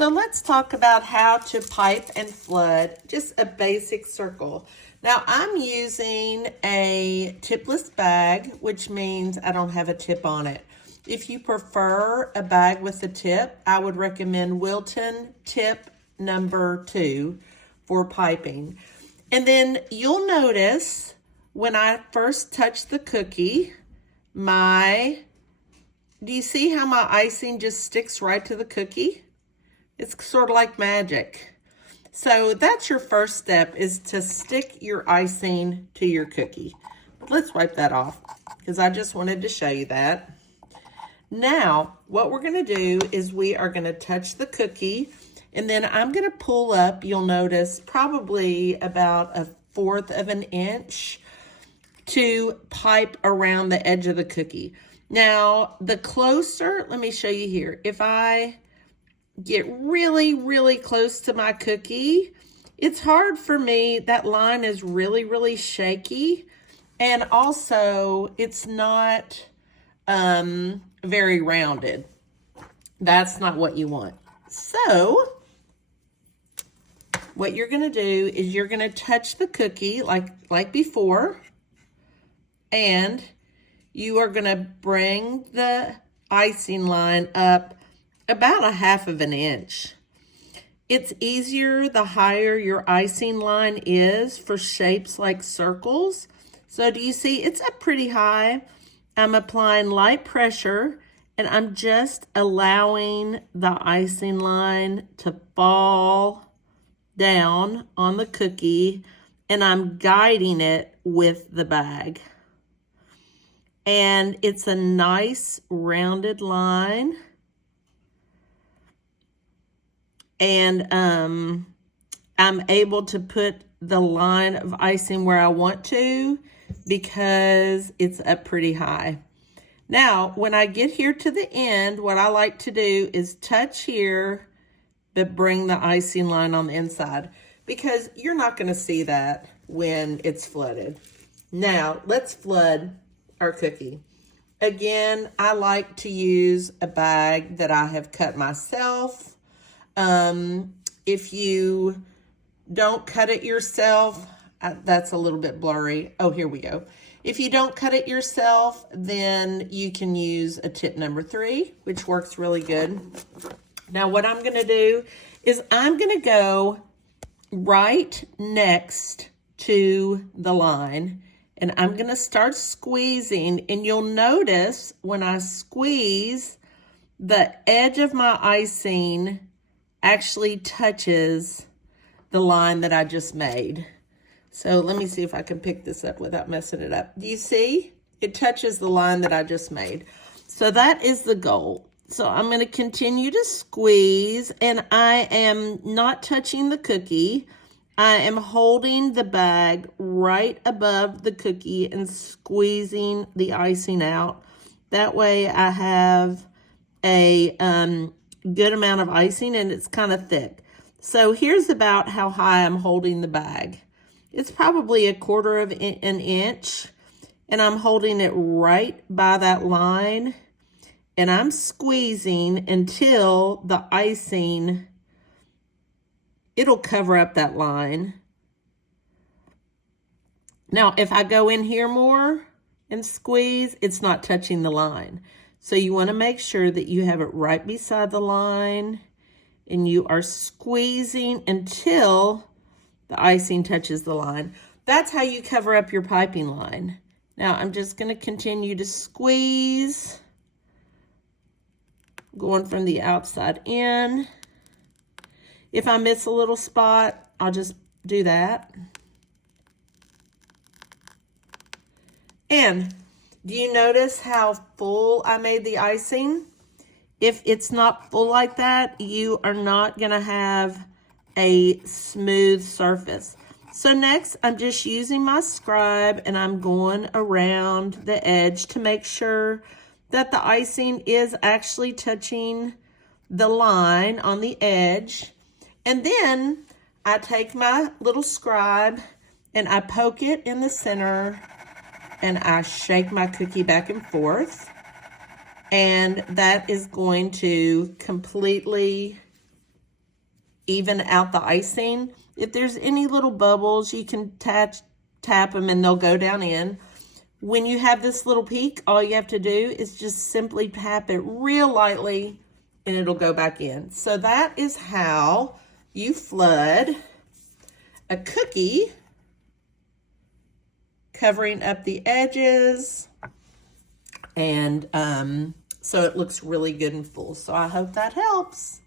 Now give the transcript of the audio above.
So let's talk about how to pipe and flood, just a basic circle. Now I'm using a tipless bag, which means I don't have a tip on it. If you prefer a bag with a tip, I would recommend Wilton tip number 2 for piping. And then you'll notice when I first touch the cookie, do you see how my icing just sticks right to the cookie? It's sort of like magic. So that's your first step, is to stick your icing to your cookie. Let's wipe that off because I just wanted to show you that. Now, what we're going to do is we are going to touch the cookie, and then I'm going to pull up, you'll notice, probably about 1/4 of an inch to pipe around the edge of the cookie. Now, the closer, let me show you here. If I get really, really close to my cookie, it's hard for me. That line is really, really shaky. And also, it's not very rounded. That's not what you want. So, what you're going to do is you're going to touch the cookie like before. And you are going to bring the icing line up about 1/2 of an inch. It's easier the higher your icing line is for shapes like circles. So do you see it's up pretty high? I'm applying light pressure and I'm just allowing the icing line to fall down on the cookie, and I'm guiding it with the bag. And it's a nice rounded line. And I'm able to put the line of icing where I want to because it's up pretty high. Now, when I get here to the end, what I like to do is touch here, but bring the icing line on the inside, because you're not going to see that when it's flooded. Now, let's flood our cookie. Again, I like to use a bag that I have cut myself. If you don't cut it yourself, that's a little bit blurry. Oh, here we go. If you don't cut it yourself, then you can use a tip number 3, which works really good. Now, what I'm going to do is I'm going to go right next to the line, and I'm going to start squeezing, and you'll notice when I squeeze, the edge of my icing actually touches the line that I just made. So let me see if I can pick this up without messing it up. Do you see? It touches the line that I just made. So that is the goal. So I'm going to continue to squeeze, and I am not touching the cookie. I am holding the bag right above the cookie and squeezing the icing out. That way I have a good amount of icing, and it's kind of thick. So here's about how high I'm holding the bag. It's probably 1/4 of an inch, and I'm holding it right by that line, and I'm squeezing until the icing, it'll cover up that line. Now, if I go in here more and squeeze, it's not touching the line. So you want to make sure that you have it right beside the line, and you are squeezing until the icing touches the line. That's how you cover up your piping line. Now I'm just going to continue to squeeze, going from the outside in. If I miss a little spot, I'll just do that. And do you notice how full I made the icing? If it's not full like that, you are not going to have a smooth surface. So next, I'm just using my scribe, and I'm going around the edge to make sure that the icing is actually touching the line on the edge. And then I take my little scribe and I poke it in the center, and I shake my cookie back and forth. And that is going to completely even out the icing. If there's any little bubbles, you can tap them and they'll go down in. When you have this little peak, all you have to do is just simply tap it real lightly and it'll go back in. So that is how you flood a cookie, covering up the edges, and so it looks really good and full. So I hope that helps.